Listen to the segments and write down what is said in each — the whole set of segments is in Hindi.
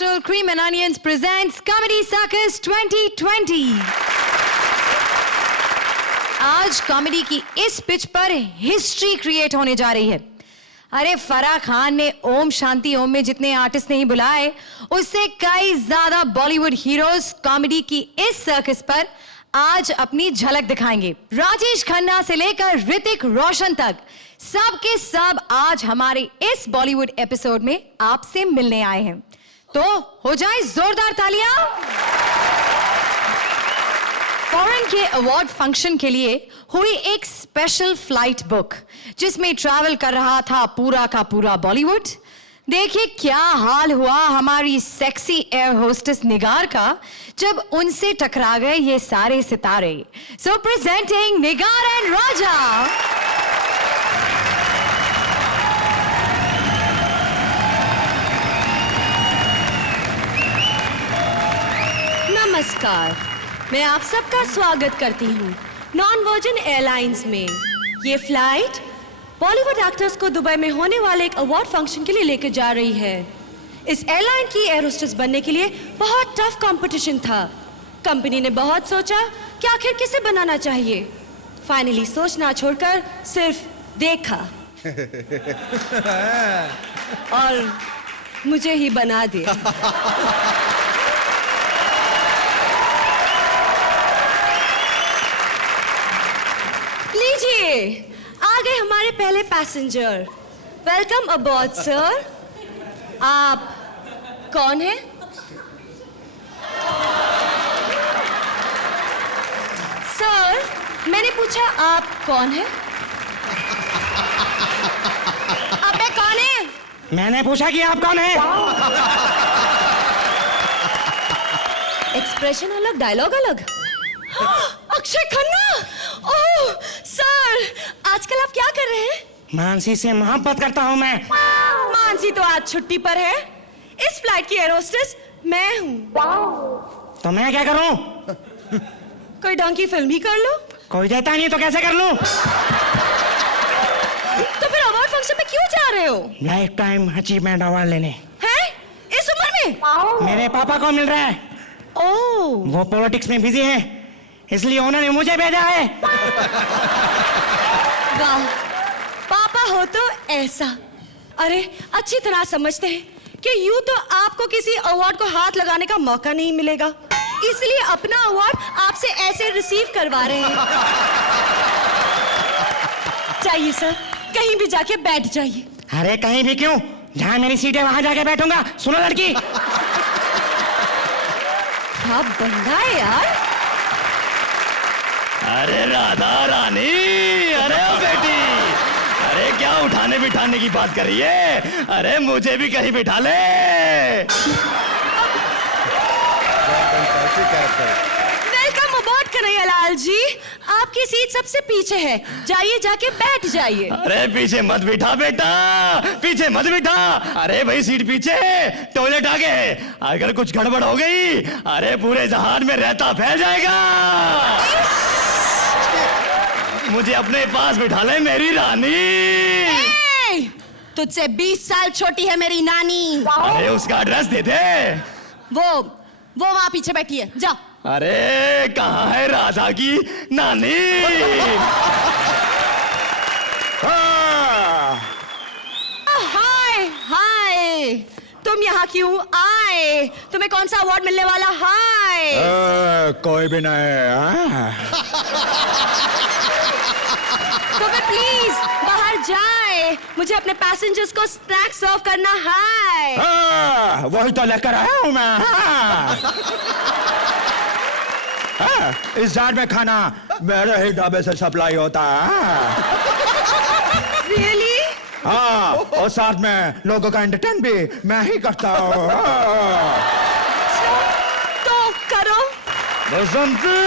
International Cream and Onions presents Comedy Circus 2020. आज कॉमेडी की इस पिच पर हिस्ट्री क्रिएट होने जा रही है। अरे फराह खान ने ओम शांति ओम में जितने आर्टिस्ट नहीं बुलाए, उससे कई ज्यादा बॉलीवुड हीरोज कॉमेडी की इस सर्कस पर आज अपनी झलक दिखाएंगे। राजेश खन्ना से लेकर ऋतिक रोशन तक सब के सब आज हमारे इस बॉलीवुड एपिसोड में आपसे मिलने आए हैं, तो हो जाए जोरदार तालियां। फॉरेन के अवार्ड फंक्शन के लिए हुई एक स्पेशल फ्लाइट बुक, जिसमें ट्रैवल कर रहा था पूरा का पूरा बॉलीवुड। देखिए क्या हाल हुआ हमारी सेक्सी एयर होस्टेस निगार का जब उनसे टकरा गए ये सारे सितारे। सो प्रेजेंटिंग निगार एंड राजा। नमस्कार, मैं आप सबका स्वागत करती हूँ नॉन वर्जिन एयरलाइंस में। ये फ्लाइट बॉलीवुड एक्टर्स को दुबई में होने वाले एक अवार्ड फंक्शन के लिए लेकर जा रही है। इस एयरलाइन की एयर होस्टेस बनने के लिए बहुत टफ कंपटीशन था। कंपनी ने बहुत सोचा कि आखिर किसे बनाना चाहिए। फाइनली सोचना छोड़कर सिर्फ देखा और मुझे ही बना दिया। लीजिए, आ गए हमारे पहले पैसेंजर। Welcome अबॉर्ड sir. आप कौन हैं? सर, मैंने पूछा आप कौन हैं? अबे कौन है? मैंने पूछा कि आप कौन हैं? एक्सप्रेशन अलग, डायलॉग अलग। अक्षय खन्ना! ओह सर, आजकल आप क्या कर रहे हैं? मानसी से मोहब्बत करता हूँ मैं। मानसी तो आज छुट्टी पर है। इस फ्लाइट की एयर होस्टेस मैं हूँ। तो मैं क्या करूँ? कोई ढंग की फिल्म ही कर लो। कोई देता नहीं तो कैसे कर लूँ? तो फिर अवार्ड फंक्शन में क्यों जा रहे हो? लाइफ टाइम अचीवमेंट अवार्ड लेने। हैं? इस उम्र में? मेरे पापा को मिल रहा है। ओह, वो पॉलिटिक्स में बिजी हैं, इसलिए उन्होंने मुझे भेजा है। वाह, पापा हो तो ऐसा। अरे अच्छी तरह समझते हैं कि यूं तो आपको किसी अवार्ड को हाथ लगाने का मौका नहीं मिलेगा, इसलिए अपना अवार्ड आपसे ऐसे रिसीव करवा रहे हैं। चाहिए सर, कहीं भी जाके बैठ जाइए। अरे कहीं भी क्यों, जहाँ मेरी सीट है वहां जाके बैठूंगा। सुनो लड़की, क्या बंदा है यार। अरे राधा रानी, अरे बेटी, अरे क्या उठाने बिठाने की बात कर रही है? अरे मुझे भी कहीं बिठा ले। वेलकम अबॉर्ड कन्हैयालाल जी। आपकी सीट सबसे पीछे है, जाइए जाके बैठ जाइए। अरे पीछे मत बिठा बेटा, पीछे मत बिठा। अरे भाई सीट पीछे, टॉयलेट आगे। अगर कुछ गड़बड़ हो गई, अरे पूरे जहान में रहता फैल जाएगा। मुझे अपने पास बिठा ले मेरी रानी। तुझसे 20 साल छोटी है मेरी नानी। अरे उसका एड्रेस दे दे। वो वहां पीछे बैठी है, जाओ। अरे कहाँ है राधा की नानी? हाय हाय, तुम यहाँ क्यों आए? तुम्हें कौन सा अवार्ड मिलने वाला? हाय। कोई भी नहीं। तो फिर प्लीज बाहर जाए, मुझे अपने पैसेंजर्स को स्नैक्स सर्व करना। हाय। वही तो लेकर आया हूँ मैं। इस जार में खाना मेरे ही ढाबे से सप्लाई होता है। रियली? हाँ, और साथ में लोगों का एंटरटेन भी मैं ही करता हूँ। तो करो। बसंती,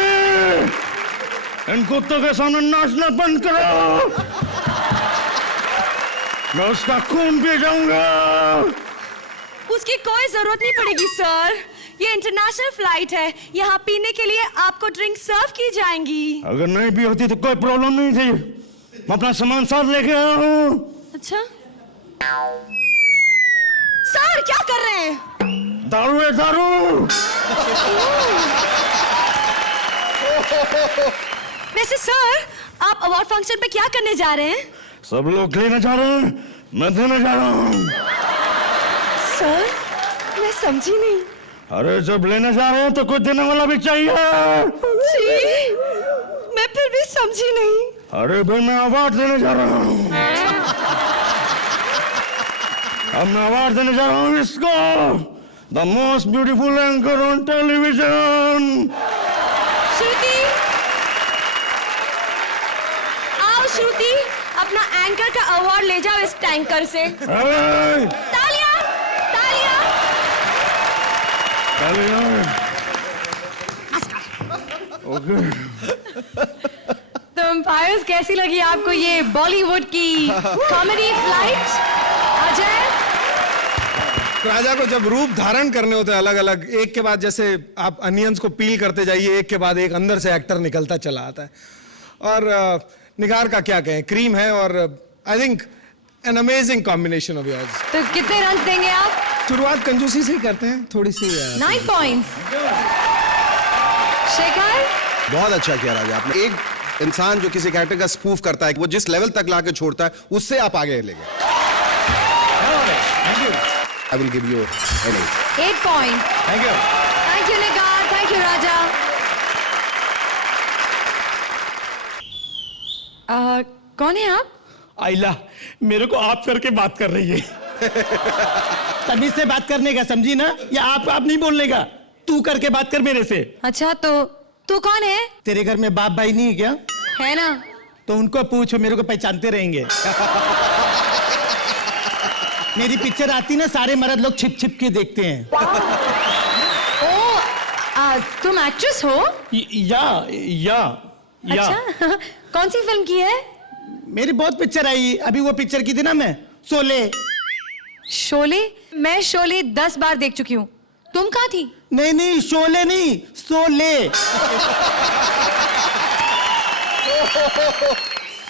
इन कुत्तों के सामने नाचना बंद करो, मैं उसका खून पी जाऊंगा। उसकी कोई जरूरत नहीं पड़ेगी सर, ये इंटरनेशनल फ्लाइट है, यहाँ पीने के लिए आपको ड्रिंक सर्व की जाएंगी। अगर नहीं भी होती तो कोई प्रॉब्लम नहीं थी, मैं अपना सामान साथ लेके आया हूँ। अच्छा सर, क्या कर रहे हैं? दारू है दारू। वैसे सर, आप अवार्ड फंक्शन पे क्या करने जा रहे हैं? सब लोग लेना चाह रहे हैं, मैं देने जा रहा हूँ। सर, मैं समझी नहीं। अरे जब लेने जा रहे हैं तो कुछ देने वाला भी चाहिए। जी, मैं फिर भी समझी नहीं। अरे भाई मैं अवार्ड देने जा रहा हूँ। अब मैं अवार्ड देने जा रहा हूँ इसको, the most beautiful anchor on television. Shruti, आओ श्रुति, अपना एंकर का अवार्ड ले जाओ इस टैंकर से। अरे तालियां, तालियां। ओके। तो एम्पायर्स, कैसी लगी आपको ये बॉलीवुड की कॉमेडी फ्लाइट? अजय, राजा को जब रूप धारण करने होते हैं अलग अलग, एक के बाद, जैसे आप अनियंस को पील करते जाइए, एक के बाद एक अंदर से एक्टर निकलता चला आता है। और निगार का क्या कहें, क्रीम है, और I think an amazing combination of yours. तो कितने रन देंगे आप? शुरुआत कंजूसी से ही करते हैं, थोड़ी सी 9 पॉइंट्स। शेखर, बहुत अच्छा किया राजा आपने। एक इंसान जो किसी कैरेक्टर का स्पूफ करता है, वो जिस लेवल तक लाके छोड़ता है, उससे आप आगे ले गए। I will give you 8 points. Thank you. Thank you Nigar, thank you Raja. कौन है आप? आइला, मेरे को आप करके बात कर रही है। तमीज से बात करने का, समझी ना? या आप नहीं बोलने का, तू करके बात कर मेरे से। अच्छा, तो तू कौन है? तेरे घर में बाप भाई नहीं है क्या? है ना। तो उनको पूछो, मेरे को पहचानते रहेंगे। मेरी पिक्चर आती ना, सारे मर्द लोग छिप छिप के देखते हैं। ओ, तुम एक्ट्रेस हो? या अच्छा, कौन सी फिल्म की है? मेरी बहुत पिक्चर आई, अभी वो पिक्चर की थी ना मैं, शोले। शोले? मैं शोले 10 बार देख चुकी हूँ। तुम कहाँ थी? नहीं, शोले नहीं, Sholay.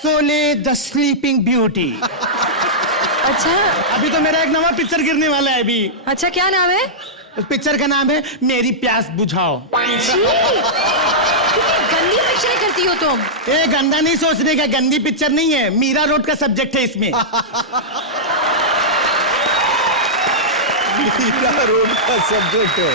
Sholay the sleeping beauty. अच्छा अभी तो मेरा एक नया पिक्चर गिरने वाला है अभी। अच्छा, क्या नाम है? उस पिक्चर का नाम है मेरी प्यास बुझाओ। कितनी गंदी पिक्चरें करती हो तुम। ए, गंदा नहीं सोचने का, गंदी पिक्चर नहीं है, मीरा रोड का सब्जेक्ट है इसमें। मीरा रोड का सब्जेक्ट है।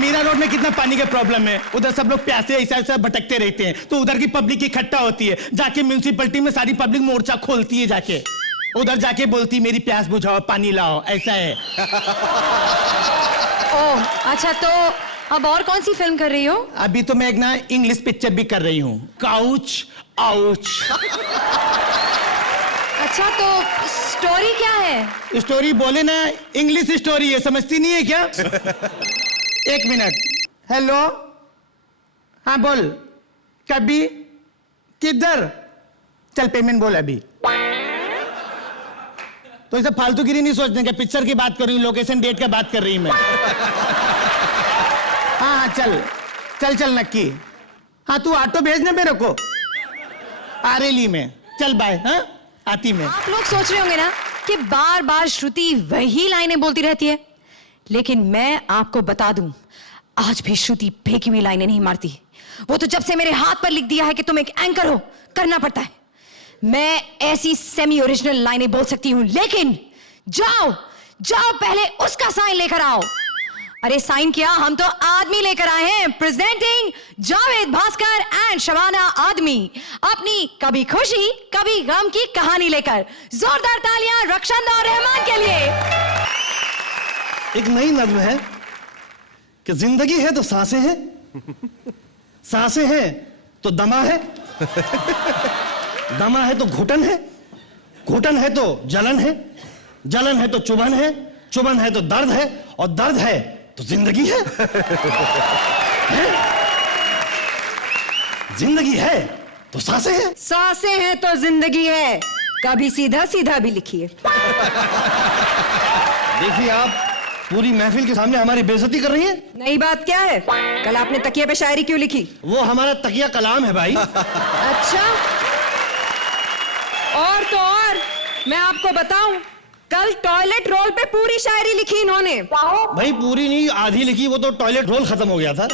मीरा रोड में कितना पानी का प्रॉब्लम है, उधर सब लोग प्यासे ऐसा भटकते रहते हैं, तो उधर की पब्लिक इकट्ठा होती है, जाके म्यूनिसिपैलिटी में सारी पब्लिक मोर्चा खोलती है, जाके उधर जाके बोलती मेरी प्यास बुझाओ, पानी लाओ, ऐसा है। ओह अच्छा, तो अब और कौन सी फिल्म कर रही हो? अभी तो मैं एक ना इंग्लिश पिक्चर भी कर रही हूँ, काउच आउच। अच्छा, तो स्टोरी क्या है? स्टोरी बोले ना, इंग्लिश स्टोरी है, समझती नहीं है क्या? एक मिनट। हेलो, हाँ बोल। कभी किधर? चल पेमेंट बोल अभी। तो इसे फालतूगिरी नहीं सोचने का, पिक्चर की बात कर रही हूँ, लोकेशन डेट का बात कर रही हूँ मैं। हाँ चल चल नक्की। हाँ तू ऑटो भेजना मेरे को आरेली में। चल बाय। हाँ आती मैं। आप लोग सोच रहे होंगे ना कि बार बार श्रुति वही लाइनें बोलती रहती है, लेकिन मैं आपको बता दूं, आज भी श्रुति फेंकी हुई लाइनें नहीं मारती। वो तो जब से मेरे हाथ पर लिख दिया है कि तुम एक एंकर हो, करना पड़ता है। मैं ऐसी सेमी ओरिजिनल लाइनें बोल सकती हूं, लेकिन जाओ पहले उसका साइन लेकर आओ। अरे साइन क्या, हम तो आदमी लेकर आए हैं। प्रेजेंटिंग जावेद भास्कर एंड शबाना आदमी, अपनी कभी खुशी कभी गम की कहानी लेकर। जोरदार तालियां रक्षांदा और रहमान के लिए। एक नई नज्म है कि जिंदगी है तो सांसें हैं, सांसें हैं तो दमा है, दमा है तो घुटन है, घुटन है तो जलन है, जलन है तो चुभन है, चुभन है तो दर्द है, और दर्द है तो जिंदगी है। जिंदगी है तो सांसें हैं, सांसें हैं तो जिंदगी है, कभी सीधा सीधा भी लिखिए। देखिए आप पूरी महफिल के सामने हमारी बेइज्जती कर रही हैं। नई बात क्या है? कल आपने तकिए पे शायरी क्यों लिखी? वो हमारा तकिया कलाम है भाई। अच्छा, और तो और मैं आपको बताऊं, कल टॉयलेट रोल पे पूरी शायरी लिखी इन्होंने। भाई पूरी नहीं, आधी लिखी, वो तो टॉयलेट रोल खत्म हो गया था।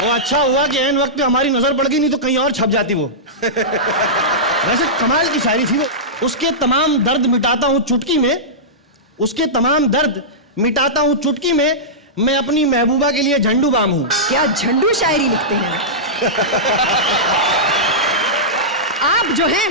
वो अच्छा हुआ कि ऐन वक्त पे हमारी नजर पड़ गई, नहीं तो कहीं और छप जाती वो। वैसे कमाल की शायरी थी वो। उसके तमाम दर्द मिटाता हूं चुटकी में, उसके तमाम दर्द मिटाता हूं चुटकी में, मैं अपनी महबूबा के लिए झंडू बाम हूं। क्या झंडू शायरी लिखते हैं आप? जो हैं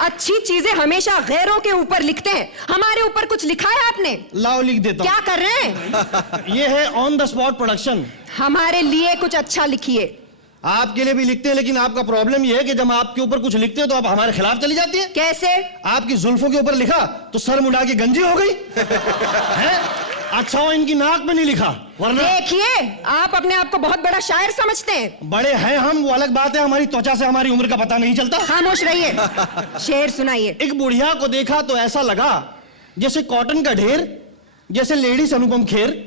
अच्छी चीजें हमेशा गैरों के ऊपर लिखते हैं, हमारे ऊपर कुछ लिखा है आपने? लाओ लिख देता क्या कर रहे हैं? हूं। ये है ऑन द स्पॉट प्रोडक्शन। हमारे लिए कुछ अच्छा लिखिए। आपके लिए भी लिखते हैं, लेकिन आपका प्रॉब्लम यह है कि जब आपके ऊपर कुछ लिखते हैं तो आप हमारे खिलाफ चली जाती है। कैसे? आपकी जुल्फों के ऊपर लिखा तो सर मुड़ा के गंजी हो गई है? अच्छा हो इनकी नाक में नहीं लिखा, वरना। देखिए, आप अपने आप को बहुत बड़ा शायर समझते हैं। बड़े हैं हम, वो अलग बात है, हमारी त्वचा से हमारी उम्र का पता नहीं चलता। खामोश रहिए, शेर सुनाइए। एक बुढ़िया को देखा तो ऐसा लगा जैसे कॉटन का ढेर, जैसे लेडीज अनुपम खेर,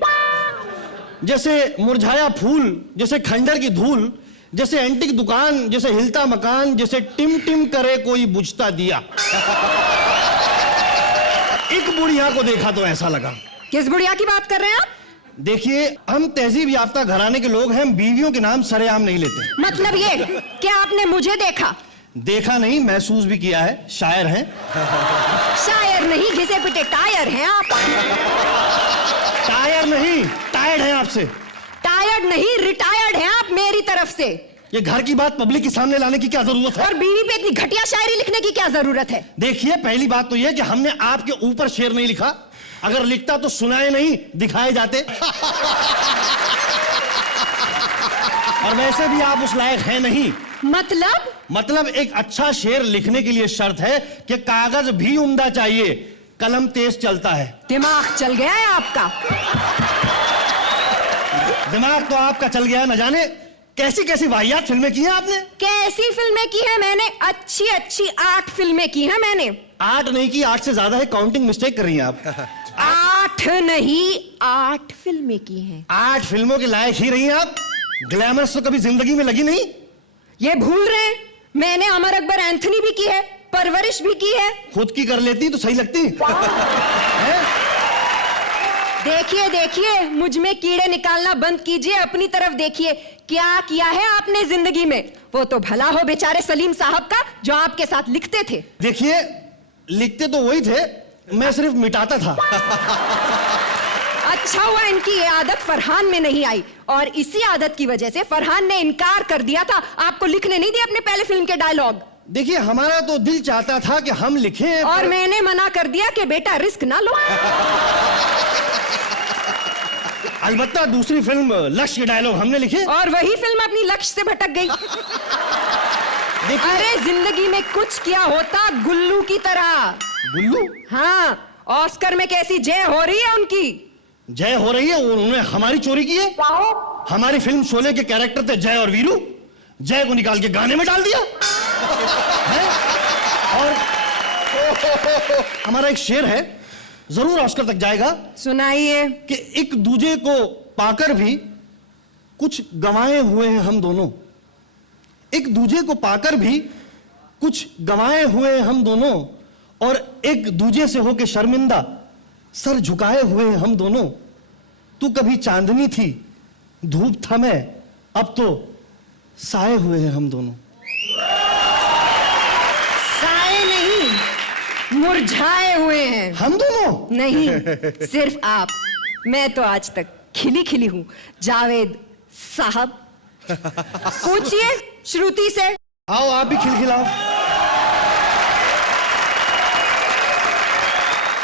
जैसे मुरझाया फूल, जैसे खंडर की धूल, जैसे एंटिक दुकान, जैसे हिलता मकान, जैसे टिम टिम करे कोई बुझता दिया। एक बुढ़िया को देखा तो ऐसा लगा। किस बुढ़िया की बात कर रहे हैं आप? देखिए, हम तहजीब याफ्ता घराने के लोग हैं, हम बीवियों के नाम सरेआम नहीं लेते। मतलब ये क्या आपने मुझे देखा? देखा नहीं, महसूस भी किया है। शायर हैं। शायर नहीं, घिसे पिटे टायर हैं आप। टायर नहीं, टायर्ड हैं आपसे। टायर्ड नहीं, रिटायर्ड हैं आप मेरी तरफ से। ये घर की बात पब्लिक के सामने लाने की क्या जरूरत है? और बीवी पे इतनी घटिया शायरी लिखने की क्या जरूरत है? देखिए, पहली बात तो यह कि हमने आपके ऊपर शेर नहीं लिखा, अगर लिखता तो सुनाए नहीं, दिखाए जाते। और वैसे भी आप उस लायक हैं नहीं। मतलब एक अच्छा शेर लिखने के लिए शर्त है कि कागज भी उम्दा चाहिए, कलम तेज चलता है। दिमाग चल गया है आपका। दिमाग तो आपका चल गया है, न जाने कैसी कैसी वाहियात फिल्में की हैं आपने। कैसी फिल्में की हैं मैंने? अच्छी अच्छी 8 फिल्में की हैं मैंने। 8 नहीं की, 8 से ज्यादा है, काउंटिंग मिस्टेक कर रही हैं आप। 8 नहीं, 8 फिल्में की हैं। 8 फिल्मों के लायक ही रही हैं आप। ग्लैमरस तो कभी जिंदगी में लगी नहीं। ये भूल रहे हैं, मैंने अमर अकबर एंथनी भी की है, परवरिश भी की है। खुद की कर लेती तो सही लगती है? देखिए देखिए, मुझ में कीड़े निकालना बंद कीजिए, अपनी तरफ देखिए। क्या किया है आपने जिंदगी में? वो तो भला हो बेचारे सलीम साहब का, जो आपके साथ लिखते थे। देखिए, लिखते तो वही थे, मैं सिर्फ मिटाता था। अच्छा हुआ इनकी ये आदत फरहान में नहीं आई, और इसी आदत की वजह से फरहान ने इनकार कर दिया था, आपको लिखने नहीं दिया अपने पहले फिल्म के डायलॉग। देखिए, हमारा तो दिल चाहता था कि हम लिखें, और मैंने मना कर दिया कि बेटा रिस्क ना लो। अलबत्ता दूसरी फिल्म लक्ष्य के डायलॉग हमने लिखे, और वही फिल्म अपनी लक्ष्य से भटक गई। अरे जिंदगी में कुछ किया होता गुल्लू की तरह। गुल्लू? हाँ, ऑस्कर में कैसी जय हो रही है उनकी। जय हो रही है, उन्होंने हमारी चोरी की है। हमारी फिल्म शोले के कैरेक्टर थे जय और वीरू, जय को निकाल के गाने में डाल दिया है? और हमारा एक शेर है, जरूर ऑस्कर तक जाएगा। सुनाइए। कि एक दूजे को पाकर भी कुछ गंवाए हुए हैं हम दोनों। एक दूजे को पाकर भी कुछ गंवाए हुए हैं हम दोनों, और एक दूजे से होके शर्मिंदा सर झुकाए हुए हैं हम दोनों। तू कभी चांदनी थी, धूप था मैं, अब तो साए हुए हैं हम दोनों। साए नहीं, मुरझाए हुए हैं हम दोनों नहीं, सिर्फ आप। मैं तो आज तक खिली खिली हूं जावेद साहब। पूछिए श्रुति से। आओ, आप भी खिलखिलाओ।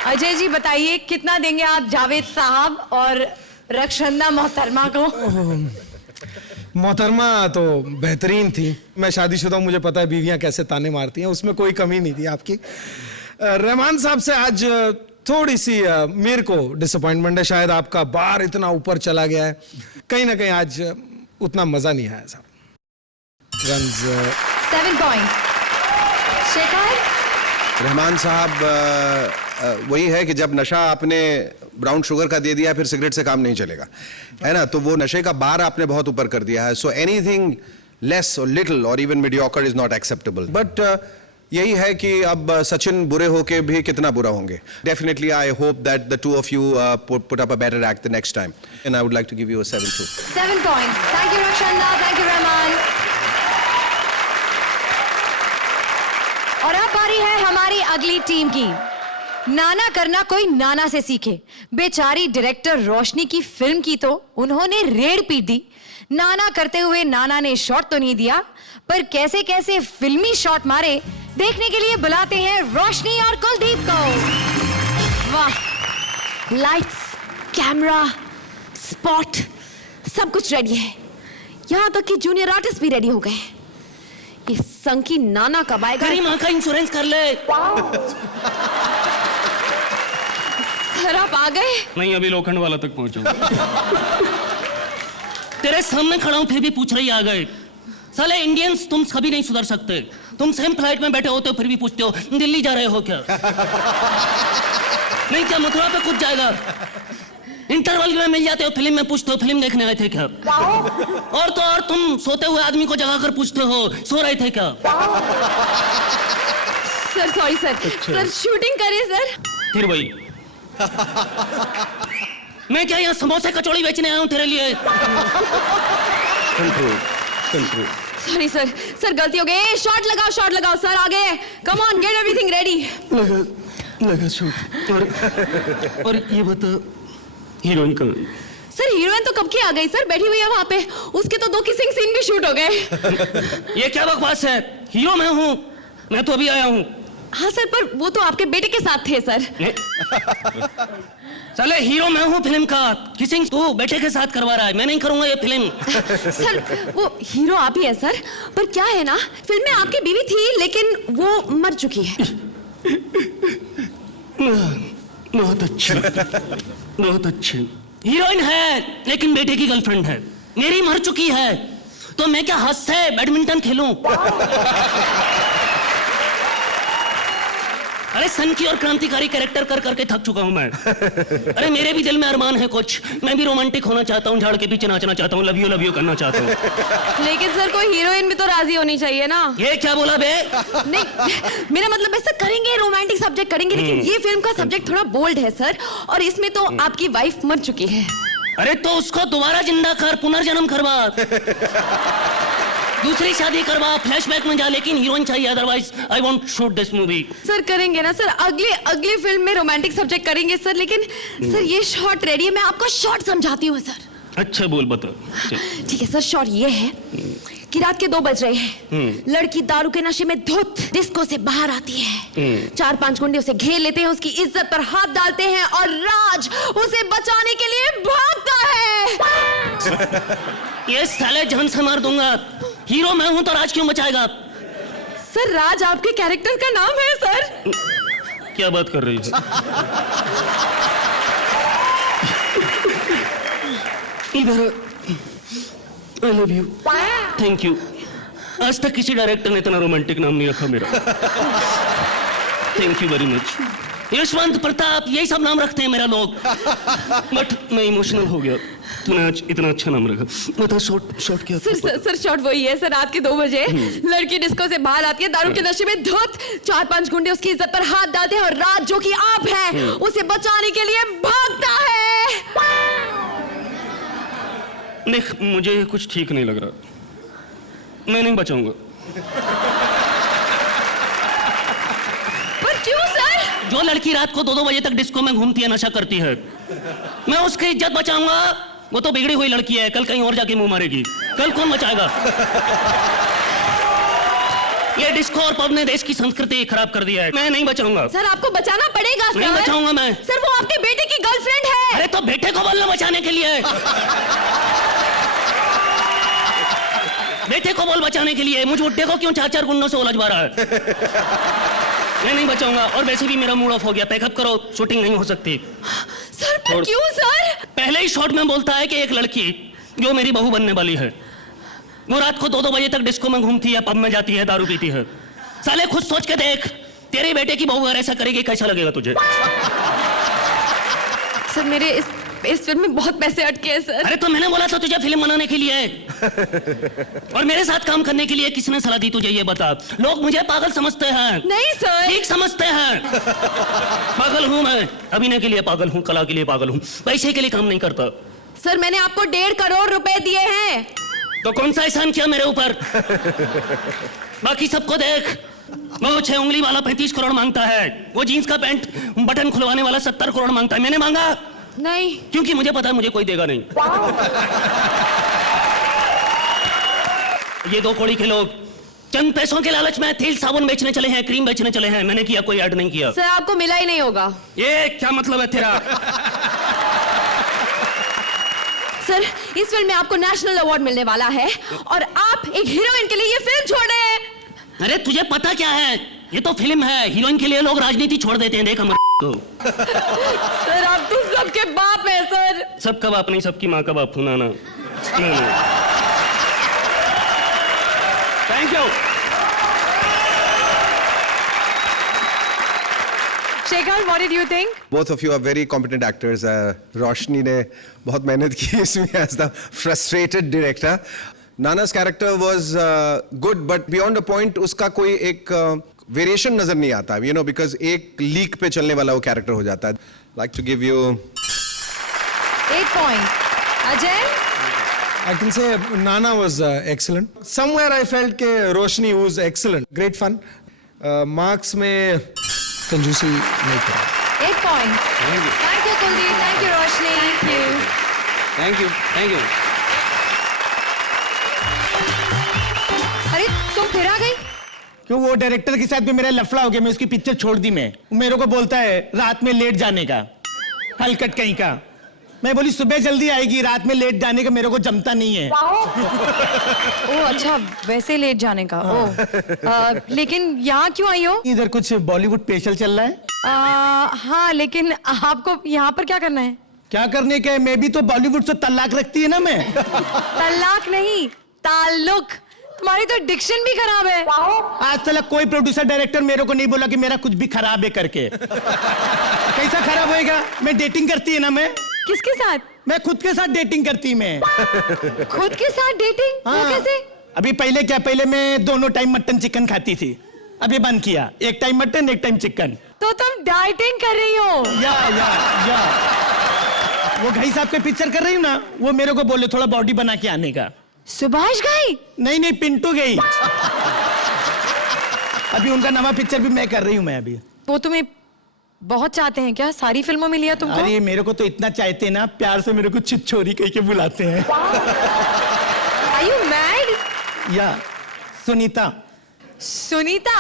अजय जी बताइए, कितना देंगे आप जावेद साहब और रक्षंदा मोहतरमा को? मोहतरमा तो बेहतरीन थी। मैं शादीशुदा हूं, मुझे पता है बीवियां कैसे ताने मारती हैं, उसमें कोई कमी नहीं थी आपकी। रहमान साहब से आज थोड़ी सी मेरे को डिसअपॉइंटमेंट है, शायद आपका बार इतना ऊपर चला गया है, कहीं ना कहीं आज उतना मजा नहीं आया साहब। 7 पॉइंट। शेखर? रहमान साहब, वही है कि जब नशा आपने ब्राउन शुगर का दे दिया फिर सिगरेट से काम नहीं चलेगा, है ना? तो वो नशे का बार आपने बहुत ऊपर कर दिया है। सो एनीथिंग लेस और लिटिल और even mediocre is not acceptable. But यही है कि अब सचिन बुरे होके भी कितना बुरा होंगे. Definitely, I hope that the two of you put up a better act the next time. And I would like to give you a 7-2. 7 points. Thank you, Rakshanda. Thank you, Rahman. और अब बारी है हमारी अगली टीम की. नाना करना कोई नाना से सीखे. बेचारी डायरेक्टर रोशनी की फिल्म की तो उन्होंने रेड पीट दी. नाना करते हुए नाना ने शॉट तो नहीं दिया, पर कैसे कैसे फिल्मी शॉट मारे देखने के लिए बुलाते हैं रोशनी और कुलदीप को. वाह, लाइट्स, कैमरा, स्पॉट, सब कुछ रेडी है. यहाँ तक कि जूनियर आर्टिस्ट भी रेडी हो गए. ये संकी नाना कब आएगा? तेरी माँ का इंश्योरेंस कर ले. सर आप आ गए? नहीं, अभी लोखंड वाला तक पहुंचा. तेरे सामने खड़ा हूं फिर भी पूछ रही आ गए. साले इंडियंस, तुम कभी नहीं सुधर सकते. तुम सेम फ्लाइट में बैठे होते हो फिर भी पूछते हो दिल्ली जा रहे हो क्या? नहीं, क्या मथुरा पे कूद जाएगा? इंटरवल में मिल जाते हो फिल्म में, पूछते हो फिल्म देखने आए थे क्या? और तो और तुम सोते हुए आदमी को जगा कर पूछते हो सो रहे थे क्या? Sir sorry sir. Sir shooting करें सर. फिर वही. मैं क्या यहाँ समोसे कचौड़ी बेचने आया हूँ तेरे लिए? Control. Sorry sir. सर गलती हो गई. शॉट लगाओ सर. आगे come on, get everything ready. लगा शूट. और ये बता हीरोइन कहाँ है? सर हीरोइन तो कब की आ गई सर, बैठी हुई है वहाँ पे. उसके तो 2 किसिंग सीन भी शूट हो गए. ये क्या बकवास है? हीरो मैं हूँ, मैं तो अभी आया हूँ. हाँ सर, पर वो तो आपके बेटे के साथ थे सर. साले हीरो मैं हूँ फिल्म का. किसिंग तू बेटे के साथ करवा रहा है, मैं नहीं करूंगा ये फिल्म. सर वो हीरो आप ही है सर, पर क्या है ना, फिल्म में आपकी बीवी थी लेकिन वो मर चुकी है. बहुत अच्छी. हीरोइन है लेकिन बेटे की गर्लफ्रेंड है. मेरी मर चुकी है तो मैं क्या हंस से बैडमिंटन खेलूं? अरे सन की और क्रांतिकारी कैरेक्टर कर करके थक चुका हूं मैं. अरे मेरे भी दिल में अरमान है कुछ. मैं भी रोमांटिक होना चाहता हूं, झाड़ के पीछे नाचना चाहता हूं, लव यू करना चाहता हूं. लेकिन सर कोई हीरोइन भी तो राजी होनी चाहिए ना. ये क्या बोला बे? नहीं, मेरा मतलब है सर करेंगे, रोमांटिक सब्जेक्ट करेंगे, लेकिन ये फिल्म का सब्जेक्ट थोड़ा बोल्ड है सर, और इसमें तो आपकी वाइफ मर चुकी है. अरे तो उसको दोबारा जिंदा कर, पुनर्जन्म करवा, दूसरी शादी करवा, फ्लैशबैक में जा, लेकिन हीरोइन चाहिए, otherwise I won't shoot this movie. Sir करेंगे ना सर, अगली फिल्म में रोमांटिक सब्जेक्ट करेंगे सर, लेकिन सर ये शॉट रेडी है. मैं आपको शॉट समझाती हूँ सर. अच्छा बोल बता. ठीक है सर. शॉट ये है कि रात के 2 बज रहे हैं. लड़की दारू के नशे में धुत डिस्को से बाहर आती है. 4-5 गुंडे उसे घेर लेते हैं, उसकी इज्जत पर हाथ डालते हैं और राज उसे बचाने के लिए भागता है. ये साले जान से मार दूंगा. हीरो मैं हूं तो राज क्यों बचाएगा? सर राज आपके कैरेक्टर का नाम है सर. क्या बात कर रही है? इधर I love you. Thank you. आज तक किसी डायरेक्टर ने इतना रोमांटिक नाम नहीं रखा मेरा. Thank you very much. Yashwant, Pratap, यही सब नाम रखते हैं मेरा लोग. बट मैं इमोशनल हो गया. तूने आज इतना अच्छा नाम रखा. बता शॉट क्या था? सर शॉट वही है सर. रात के 2 बजे लड़की डिस्को से बाहर आती है, दारू के नशे में धुत. 4-5 गुंडे उसकी इज्जत पर हाथ डालते हैं और राज जो कि आप हैं उसे बचाने के लिए भागता है. देख, मुझे कुछ ठीक नहीं लग रहा. मैं नहीं बचाऊंगा. पर क्यों सर? जो लड़की रात को 2-2 बजे तक डिस्को में घूमती है, नशा करती है, मैं उसकी इज्जत बचाऊंगा? वो तो बिगड़ी हुई लड़की है, कल कहीं और जाके मुंह मारेगी. कल कौन बचाएगा? ये डिस्को और पब ने देश की संस्कृति खराब कर दिया है. मैं नहीं बचाऊंगा. सर आपको बचाना पड़ेगा सर. नहीं बचाऊंगा मैं. सर वो आपके बेटे की गर्लफ्रेंड है. अरे तो बेटे को बोलना बचाने के लिए. बेटे को बोल बचाने के लिए. मुझे बुड्ढे को क्यों 4-4 गुंडों से उलझवा रहा है? मैं नहीं बचाऊंगा. और वैसे भी मेरा मूड ऑफ हो गया. पैकअप करो, शूटिंग नहीं हो सकती. सर पर क्यों सर? पहले ही शॉट में बोलता है कि एक लड़की जो मेरी बहू बनने वाली है, वो रात को 2-2 बजे तक डिस्को में घूमती है, पब में जाती है, दारू पीती है. साले खुद सोच के देख, तेरे बेटे की बहू अगर ऐसा करेगी, कैसा लगेगा तुझे? सर मेरे इस फिल्म में बहुत पैसे अटके हैं सर. अरे तो मैंने बोला था तुझे फिल्म बनाने के लिए. और मेरे साथ काम करने के लिए किसने सलाह दी तुझे ये बता? लोग मुझे पागल समझते हैं। नहीं सर। ठीक समझते हैं। पागल हूं मैं, अभिनय के लिए पागल हूं, कला के लिए पागल हूं, पैसे के लिए काम नहीं करता। सर मैंने आपको 1.5 करोड़ रुपए दिए हैं। तो कौन सा एहसान किया मेरे ऊपर? बाकी सबको देख, वो 6 उंगली वाला 35 करोड़ मांगता है, वो जीन्स का पैंट बटन खुलवाने वाला 70 करोड़ मांगता है। मैंने मांगा नहीं, क्योंकि मुझे पता है मुझे कोई देगा नहीं। ये 2 कौड़ी के लोग चंद पैसों के लालच में तेल साबुन बेचने चले हैं, क्रीम बेचने चले हैं। मैंने किया, कोई ऐड नहीं किया। सर आपको मिला ही नहीं होगा। ये क्या मतलब है तेरा? सर इस फिल्म में आपको नेशनल अवार्ड मिलने वाला है और आप एक हीरोइन के लिए ये फिल्म छोड़ रहे हैं। अरे तुझे पता क्या है, ये तो फिल्म है, हीरोइन के लिए लोग राजनीति छोड़ देते हैं। देख हम को। सर आप तो सबके बाप हैं सर। सबका बाप नहीं, सबकी माँ का बाप हूं। ना thank you. Shekhar, what did you think? Both of you are very competent actors. रोशनी ने बहुत मेहनत की इसमें as the frustrated director. Nana's character was good, but beyond a point उसका कोई एक वेरिएशन नजर नहीं आता, you know, because एक लीक पे चलने वाला वो कैरेक्टर हो जाता है. Like to give you 8 points. Ajay? I can say Nana was excellent. Somewhere I felt के रोशनी was excellent. Great fun. Marks में कंजूसी नहीं करा. 8 points. Thank you Kuldeep, thank you Roshni. Thank you. अरे तुम फिर आ गई? क्यों, वो डायरेक्टर के साथ भी मेरा लफड़ा हो गया, मैं उसकी पिक्चर छोड़ दी। मैं मेरे को बोलता है रात में लेट जाने का, हलकट कहीं का। मैं बोली सुबह जल्दी आएगी, रात में लेट जाने का मेरे को जमता नहीं है। ओह अच्छा, वैसे लेट जाने का। ओह लेकिन यहाँ क्यों आई हो? इधर कुछ बॉलीवुड स्पेशल चल रहा है। हाँ लेकिन आपको यहाँ पर क्या करना है? क्या करने का है, मैं भी तो बॉलीवुड से तलाक रखती है ना मैं। तलाक नहीं, ताल्लुक। तुम्हारी तो डिक्शन भी खराब है। आज तक कोई प्रोड्यूसर डायरेक्टर मेरे को नहीं बोला कि मेरा कुछ भी खराब है करके। कैसा खराब होएगा? मैं डेटिंग करती है ना मैं। किसके साथ? मैं खुद के साथ डेटिंग करती मैं। खुद के साथ डेटिंग? वो हाँ। कैसे? अभी पहले क्या, पहले मैं दोनों टाइम मटन चिकन खाती थी, अभी बंद किया, एक टाइम मटन एक टाइम चिकन। तो तुम डाइटिंग कर रही हो? या वो घाई साहब के पिक्चर कर रही हूँ ना, वो मेरे को बोले थोड़ा बॉडी बना के आने का। सुभाष घाई? नहीं पिंटू गई। अभी उनका नवा पिक्चर भी मैं कर रही हूँ मैं अभी। वो तुम्हें बहुत चाहते हैं क्या? सारी फिल्मों में लिया तुमको? अरे मेरे को तो इतना चाहते ना, प्यार से मेरे को छिछोरी कह के बुलाते हैं। Are you mad? या सुनीता। सुनीता?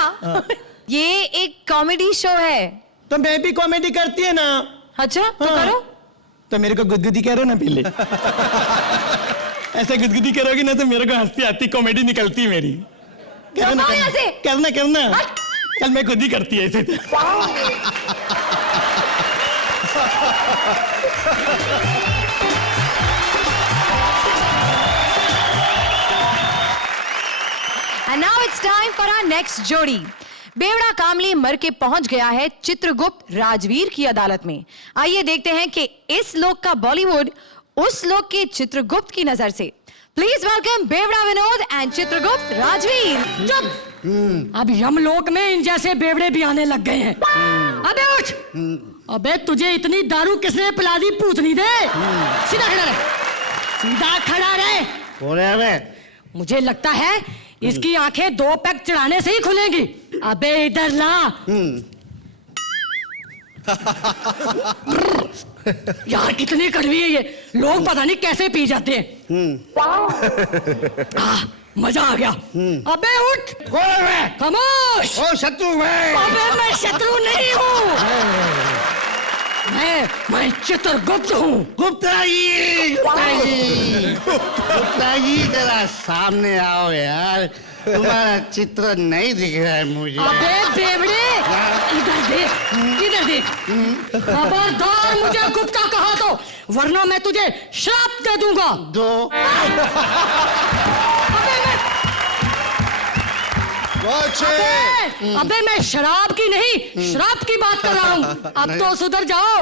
ये एक कॉमेडी शो है। तो मैं भी कॉमेडी करती है ना। अच्छा तो हाँ। करो। तो मेरे को गुदगुदी करो ना पहले। ऐसे गुदगुदी करोगी ना तो मेरे को हंसी आती, कॉमेडी निकलती मेरी। आओ यहाँ से। करना कल मैं खुद ही करती है ऐसे। And now it's time for our next जोड़ी। बेवड़ा कामली मर के पहुंच गया है चित्रगुप्त राजवीर की अदालत में। आइए देखते हैं कि इस लोक का बॉलीवुड उस लोक के चित्रगुप्त की नजर से। प्लीज वेलकम बेवड़ा विनोद एंड चित्रगुप्त राजवीर। चुप! अब यमलोक में इन जैसे बेवड़े भी आने लग गए हैं। अबे उठ! अबे तुझे इतनी दारू किसने पिला दी पूतनी दे? सीधा खड़ा रहे, सीधा खड़ा रहे। मुझे लगता है इसकी आंखें 2 पैक चढ़ाने से ही खुलेंगी। अबे इधर ला। यार कितनी कड़वी है ये, लोग पता नहीं कैसे पी जाते हैं। मजा आ गया। अबे उठ! खामोश! ओ शत्रु मैं। अबे मैं शत्रु नहीं हूँ, मैं चित्रगुप्त हूँ। गुप्ता जी जरा सामने आओ यार, तुम्हारा चित्र नहीं दिख रहा है मुझे। अबे बेवड़े, इधर देख। खबरदार मुझे गुप्ता कहा तो, वरना मैं तुझे श्राप दे दूंगा। अबे मैं शराब की नहीं, श्राप की बात कर रहा हूँ। अब तो सुधर जाओ,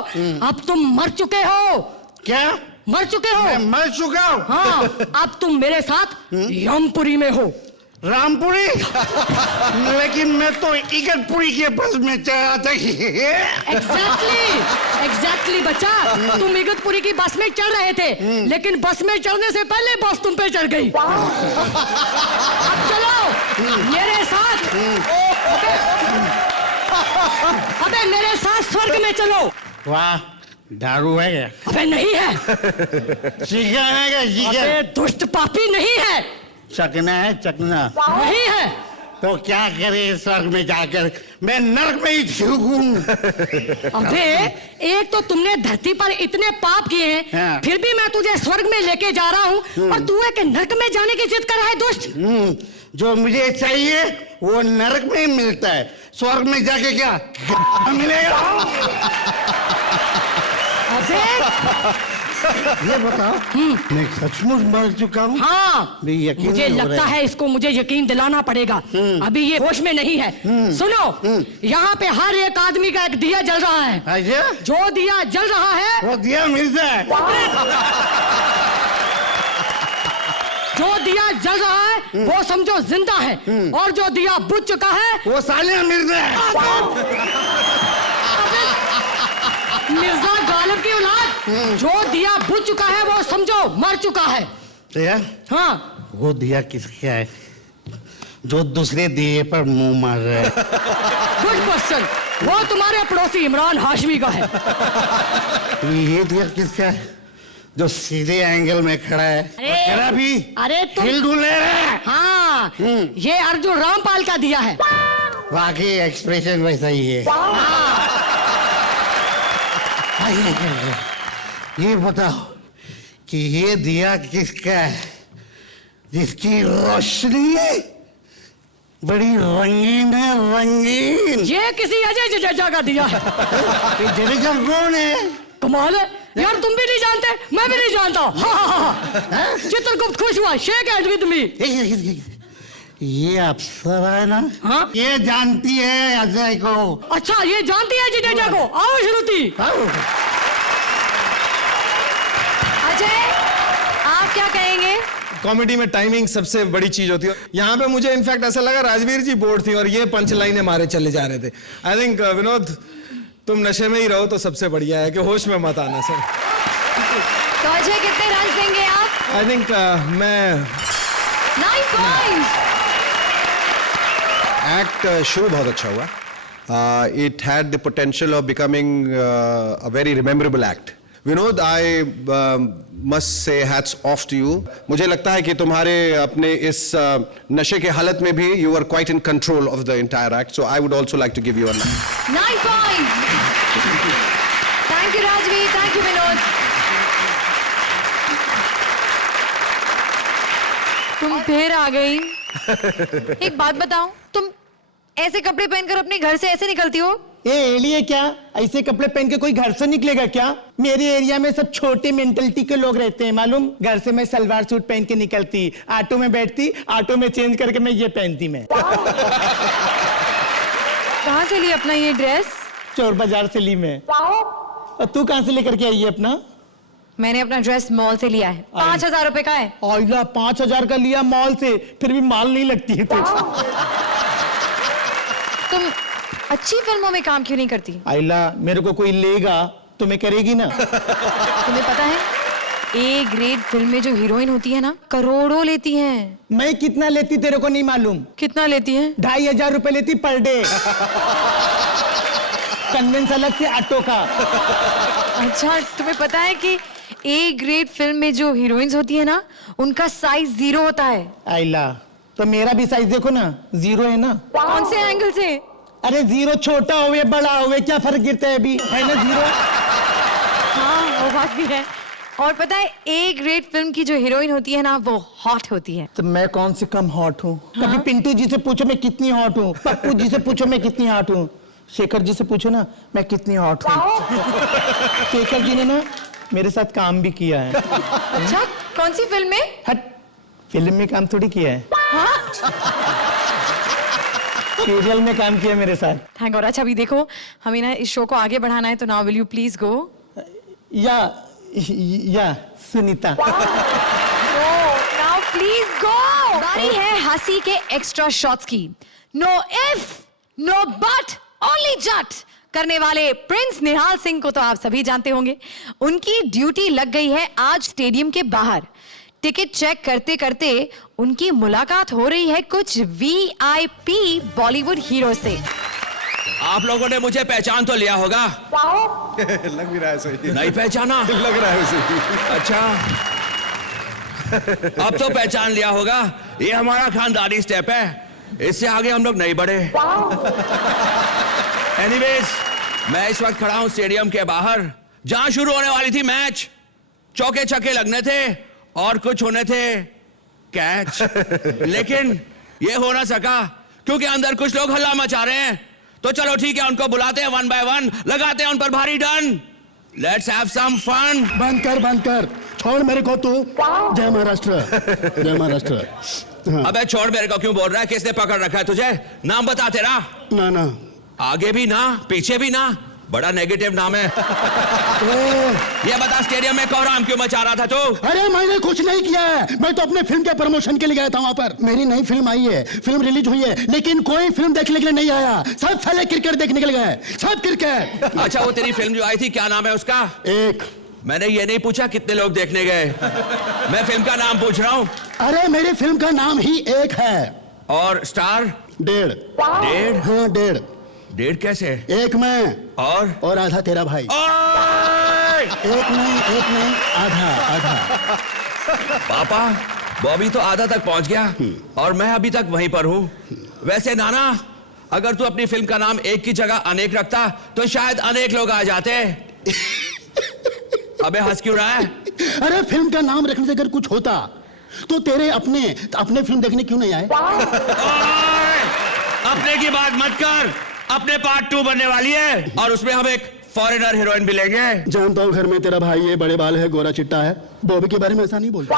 अब तुम मर चुके हो। क्या? मर चुके हो। मैं मर चुका हूँ। हाँ, अब तुम मेरे साथ यमपुरी में हो। रामपुरी लेकिन मैं तो इगतपुरी के बस में चढ़ा था। एग्जैक्टली बच्चा, तुम इगतपुरी की बस में चढ़ रहे थे, लेकिन बस में चढ़ने से पहले बस तुम पे चढ़ गई। अब चलो मेरे साथ, अबे मेरे साथ स्वर्ग में चलो। वाह, दारू है क्या? अबे नहीं है। चिकन है क्या? चिकन? अबे दुष्ट पापी नहीं है। चकना है? चकना नहीं है। तो क्या करे स्वर्ग में जाकर? मैं नरक में ही झुकूं। अबे एक तो तुमने धरती पर इतने पाप किए हैं, हाँ। फिर भी मैं तुझे स्वर्ग में लेके जा रहा हूँ और तू एक नरक में जाने की जिद कर रहा है दुष्ट। जो मुझे चाहिए वो नरक में ही मिलता है, स्वर्ग में जाके क्या मिलेगा? अबे ये बताओ, मैं सचमुच मर चुका हूँ? हाँ, भी यकीन मुझे नहीं हो लगता रहा है इसको मुझे यकीन दिलाना पड़ेगा। अभी ये होश में नहीं है। सुनो, यहाँ पे हर एक आदमी का एक दिया जल रहा है। अच्छा? जो दिया जल रहा है वो दिया मिलता है? जो दिया जल रहा है वो समझो जिंदा है, और जो दिया बुझ चुका है वो साले मिलता है। मिर्जा गालिब की औलाद, जो दिया बुझ चुका है वो समझो मर चुका है। क्या? हाँ, वो दिया किसका है जो दूसरे दिए पर मुंह मार रहा है? Good question. वो तुम्हारे पड़ोसी इमरान हाशमी का है। ये दिया किसका है जो सीधे एंगल में खड़ा है? खड़ा भी अरे तुम हिल-डुल रहा है। हाँ, ये अर्जुन रामपाल का दिया है। वाकई एक्सप्रेशन वैसा ही है। ये बताओ कि ये दिया किसका है जिसकी रोशनी बड़ी रंगीन है? रंगीन। ये किसी अजय जडेजा का दिया है। ये जडेजा कौन है? कमाल है यार, तुम भी नहीं जानते, मैं भी नहीं जानता। हाँ। चित्रगुप्त खुश हुआ, शेक हैंड विद मी। ये अप्सरा है ना? हाँ? ये जानती है अजय को। अच्छा, ये जानती है जडेजा को। आओ श्रुति। अजय, आप क्या कहेंगे? कॉमेडी में टाइमिंग सबसे बड़ी चीज होती है। यहाँ पे मुझे इनफैक्ट ऐसा लगा राजवीर जी बोर्ड थी और ये पंच लाइनें मारे चले जा रहे थे। आई थिंक विनोद, तुम नशे में ही रहो तो सबसे बढ़िया है कि होश में मत आना सर। तो अजय कितने रन देंगे आप? आई थिंक मैं 9 पॉइंट्स। एक्ट शुरू बहुत अच्छा हुआ. It had the potential of becoming a very rememberable act. Vinod, I must say hats off to you. मुझे लगता है कि तुम्हारे अपने इस नशे के हालत में भी you were quite in control of the entire act. So I would also like to give you a 9 points. Thank you Rajveer, thank you Vinod. तुम फिर आ गई. एक बात बताओ, तुम ऐसे कपड़े पहनकर अपने घर से ऐसे निकलती हो? ये एलिए क्या, ऐसे कपड़े पहन के कोई घर से निकलेगा क्या? मेरे एरिया में सब छोटे मेंटलिटी के लोग रहते हैं मालूम. घर से मैं सलवार सूट पहन के निकलती, ऑटो में बैठती, ऑटो में चेंज करके मैं ये पहनती. मैं कहाँ से ली अपना ये ड्रेस? चोर बाजार से ली मैं. और तू कहाँ से लेकर के आई है अपना? मैंने अपना ड्रेस मॉल से लिया है. 5,000 रुपए का है. आइला 5,000 का लिया मॉल से, फिर भी माल नहीं लगती है तुझ. तुम अच्छी फिल्मों में काम क्यों नहीं करती? आइला, मेरे को कोई लेगा तो मैं करेगी ना. तुम्हें पता है ए ग्रेड फिल्म में जो हीरोइन होती है ना, करोड़ों लेती हैं. मैं कितना लेती तेरे को नहीं मालूम. कितना लेती हैं? 2,500 रुपए लेती पर डे. कन्वेंस अलग से ऑटो का. अच्छा, तुम्हें पता है कि ए ग्रेड फिल्म में जो हीरोइंस होती है ना, उनका साइज 0 होता है. आइला, तो मेरा भी साइज देखो ना, 0 है ना. कौन से एंगल से? अरे 0 छोटा होवे बड़ा होवे क्या फर्क गिरता है अभी, है ना 0. हाँ, वो बात भी है. और पता है ए ग्रेड फिल्म की जो हीरोइन होती है ना, वो हॉट होती है. तो मैं कौन से कम हॉट हूँ? कभी पिंटू जी से पूछो मैं कितनी हॉट हूँ, पप्पू जी से पूछो मैं कितनी हॉट हूँ, शेखर जी से पूछो ना मैं कितनी हॉट हूँ. शेखर जी ने ना मेरे साथ काम भी किया है. अच्छा, कौन सी फिल्म में? हट, फिल्म में काम थोड़ी किया है. सीरियल में काम किया मेरे साथ. Thank God. अच्छा, अभी देखो, हमें ना इस शो को आगे बढ़ाना है, तो now will you please go? या या सुनीता। Now please go. बारी है हंसी के एक्स्ट्रा शॉट्स की। No if no but only जट करने वाले प्रिंस निहाल सिंह को तो आप सभी जानते होंगे। उनकी ड्यूटी लग गई है आज स्टेडियम के बाहर। टिकट चेक करते करते उनकी मुलाकात हो रही है कुछ VIP बॉलीवुड हीरो से। आप लोगों ने मुझे पहचान तो लिया होगा। लग भी रहा है सही। नहीं पहचाना? लग रहा है सही। अच्छा, अब तो पहचान लिया होगा। ये हमारा खानदानी स्टेप है, इससे आगे हम लोग नहीं बढ़े। एनीवेज, मैं इस वक्त खड़ा हूं स्टेडियम के बाहर, जहां शुरू होने वाली थी मैच। चौके छक्के लगने थे और कुछ होने थे कैच, लेकिन ये हो ना सका क्योंकि अंदर कुछ लोग हल्ला मचा रहे हैं। तो चलो ठीक है, उनको बुलाते हैं 1 by 1, लगाते हैं उन पर भारी डन। Let's have some fun. बंद कर, छोड़ मेरे को तू। जय महाराष्ट्र, जय महाराष्ट्र। हाँ। अबे छोड़, मेरे को क्यों बोल रहा है? किसने पकड़ रखा है तुझे? नाम बता तेरा। ना आगे भी ना, पीछे भी ना, बड़ा नेगेटिव नाम है। ये बता, स्टेडियम में कोहराम क्यों मचा रहा था तू? अरे मैंने कुछ नहीं किया है, मैं तो अपने फिल्म के प्रमोशन के लिए गया था वहाँ पर। मेरी नई फिल्म आई है, फिल्म रिलीज हुई है, लेकिन कोई फिल्म देखने के लिए नहीं आया। सब साले क्रिकेट देखने के लिए गए, सब क्रिकेट। अच्छा, वो तेरी फिल्म जो आई थी, क्या नाम है उसका? एक। मैंने ये नहीं पूछा कितने लोग देखने गए, मैं फिल्म का नाम पूछ रहा हूँ। अरे मेरी फिल्म का नाम ही एक है। और स्टार? 1.5। 1.5? हाँ 1.5। 1.5 कैसे? एक मैं और आधा तेरा भाई। एक नहीं आधा। पापा, बॉबी तो आधा तक पहुंच गया और मैं अभी तक वहीं पर हूँ। वैसे नाना, अगर तू अपनी फिल्म का नाम एक की जगह अनेक रखता तो शायद अनेक लोग आ जाते। अबे हंस क्यों रहा है? अरे फिल्म का नाम रखने से अगर कुछ होता तो तेरे अपने फिल्म देखने क्यों नहीं आए? अपने की बात मत कर, अपने पार्ट 2 बनने वाली है और उसमें हम एक फॉरेनर हीरोइन भी लेंगे। जानता हूँ घर में तेरा भाई है, बड़े बाल है, गोरा चिट्टा है। बॉबी के बारे में ऐसा नहीं बोलता।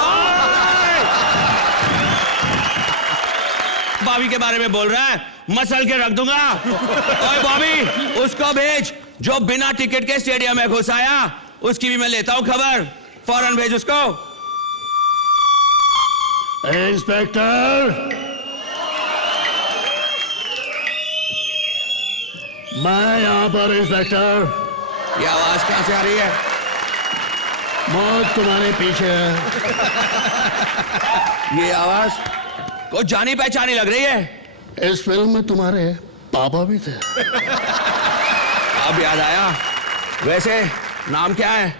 बॉबी के बारे में बोल रहा है, मसल के रख दूंगा। ओए बॉबी, उसको भेज जो बिना टिकट के स्टेडियम में घुस आया। उसकी भी मैं लेता हूं खबर, फौरन भेज उसको। इंस्पेक्टर, मैं यहाँ पर इंस्पेक्टर। ये आवाज कहां से आ रही है? मौत तुम्हारे पीछे है। ये आवाज कुछ जानी पहचानी लग रही है। इस फिल्म में तुम्हारे पापा भी थे। अब याद आया। वैसे नाम क्या है?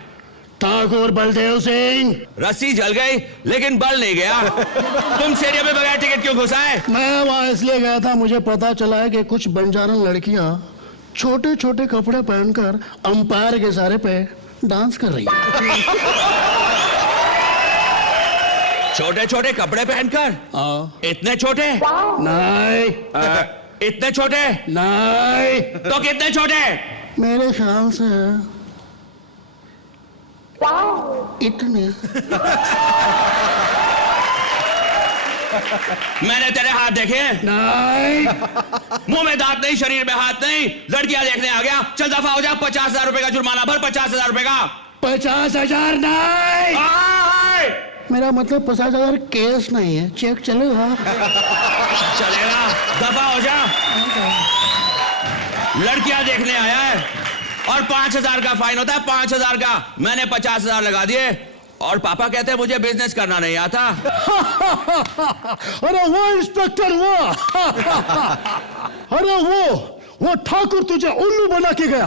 ठाकुर बलदेव सिंह। रस्सी जल गई लेकिन बल नहीं गया। तुम स्टेडियम में बगैर टिकट क्यों घुस आए? मैं वहां इसलिए गया था, मुझे पता चला है कि कुछ बंजारन लड़कियां छोटे छोटे कपड़े पहनकर अंपायर के इशारे पे डांस कर रही है। छोटे छोटे कपड़े पहनकर? इतने छोटे? नहीं। इतने छोटे? नहीं। तो कितने छोटे? मेरे ख्याल से इतने। मैंने तेरे हाथ देखे? नहीं। मुंह में दांत नहीं, शरीर में हाथ नहीं, लड़कियां देखने आ गया। चल दफा हो जा, 50,000 रुपए का जुर्माना भर। 50,000 रुपए का। 50,000 नहीं। मेरा मतलब 50,000 केस नहीं है, चेक चलेगा। चलेगा, दफा हो जा। लड़कियां देखने आया है और 5,000 का फाइन होता है, 5,000 का। मैंने 50,000 लगा दिए और पापा कहते हैं मुझे बिजनेस करना नहीं आता। अरे वो इंस्पेक्टर, वो अरे वो ठाकुर तुझे उल्लू बना के गया।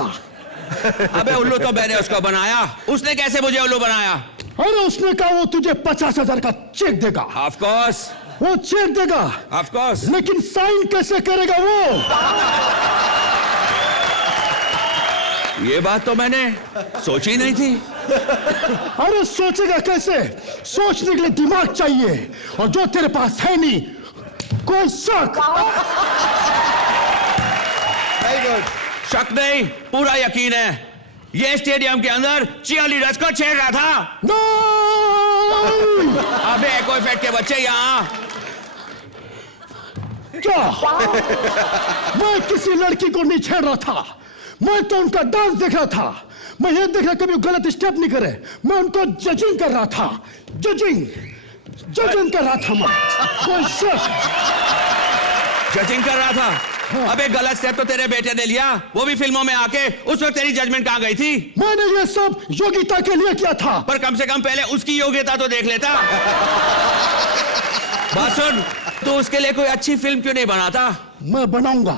अबे उल्लू तो मैंने उसको बनाया, उसने कैसे मुझे उल्लू बनाया? अरे उसने कहा वो तुझे 50,000 का चेक देगा। Of course. वो चेक देगा, ऑफ कोर्स। लेकिन साइन कैसे करेगा वो? ये बात तो मैंने सोची नहीं थी। अरे सोचेगा कैसे? सोचने के लिए दिमाग चाहिए, और जो तेरे पास है नहीं। कोई शक? Very good. शक नहीं, पूरा यकीन है। ये स्टेडियम के अंदर चीयरलीडर्स को छेड़ रहा था। अबे एको इफेक्ट के बच्चे यहाँ। क्या? मैं किसी लड़की को नहीं छेड़ रहा था, मैं तो उनका डांस देख रहा था। मैं ये देख रहा कभी गलत स्टेप नहीं करे, मैं उनको जजिंग कर रहा था, जजिंग कर रहा था मैं। कोई शक जजिंग कर रहा था? अबे गलत स्टेप तो तेरे बेटे ने लिया, वो भी फिल्मों में आके। उस वक्त तेरी जजमेंट कहाँ गई थी? मैंने ये सब योग्यता के लिए किया था। पर कम से कम पहले उसकी योग्यता तो देख लेता। बात सुन, तू उसके लिए कोई अच्छी फिल्म क्यों नहीं बनाता? मैं बनाऊंगा,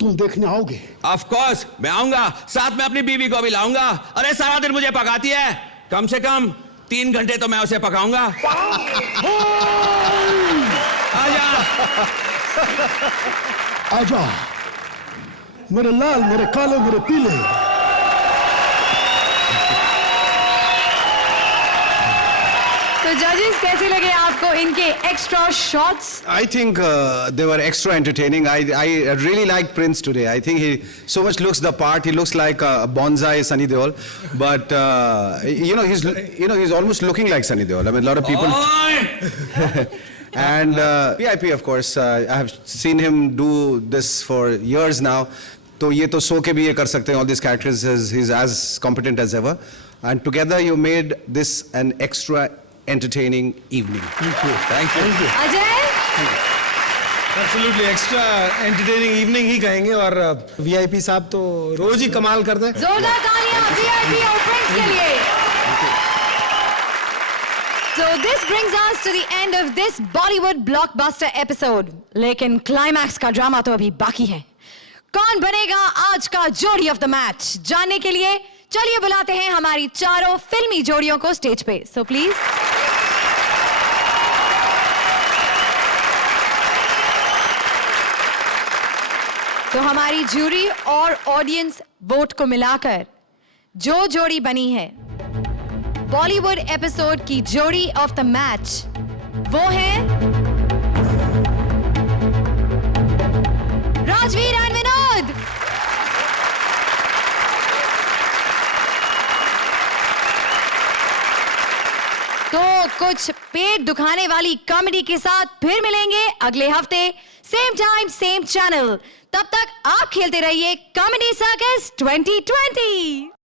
तुम देखने आओगे? ऑफ कोर्स मैं आऊंगा, साथ में अपनी बीवी को भी लाऊंगा। अरे सारा दिन मुझे पकाती है, कम से कम 3 घंटे तो मैं उसे पकाऊंगा। आजा आजा मेरे लाल, मेरे काले, मेरे पीले। तो जजेस कैसे लगे आपको इनके extra shots? I think they were extra entertaining. I really like Prince today. I think he so much looks the part. He looks like a bonsai Sunny Deol, but he's almost looking like Sunny Deol. I mean, a lot of people. And PIP, of course, I have seen him do this for years now. तो ये तो सो के भी ये कर सकते हैं. All these characters, he's as competent as ever. And together you made this an extra entertaining evening. Thank you. Ajay, absolutely extra entertaining evening he कहेंगे। और वीआईपी साहब तो रोज ही कमाल करते हैं। जोरदार तालियां VIP और फ्रेंड्स के लिए। So this brings us to the end of this Bollywood blockbuster episode. लेकिन क्लाइमैक्स का ड्रामा तो अभी बाकी है। कौन बनेगा आज का जोड़ी ऑफ द मैच? जानने के लिए चलिए बुलाते हैं हमारी चारों फिल्मी जोड़ियों को स्टेज पे। सो प्लीज तो हमारी जूरी और ऑडियंस वोट को मिलाकर जो जोड़ी बनी है बॉलीवुड एपिसोड की जोड़ी ऑफ द मैच, वो है राजवीर एंड विनोद। तो कुछ पेट दुखाने वाली कॉमेडी के साथ फिर मिलेंगे अगले हफ्ते, सेम टाइम सेम चैनल। तब तक आप खेलते रहिए कॉमेडी सर्कस 2020।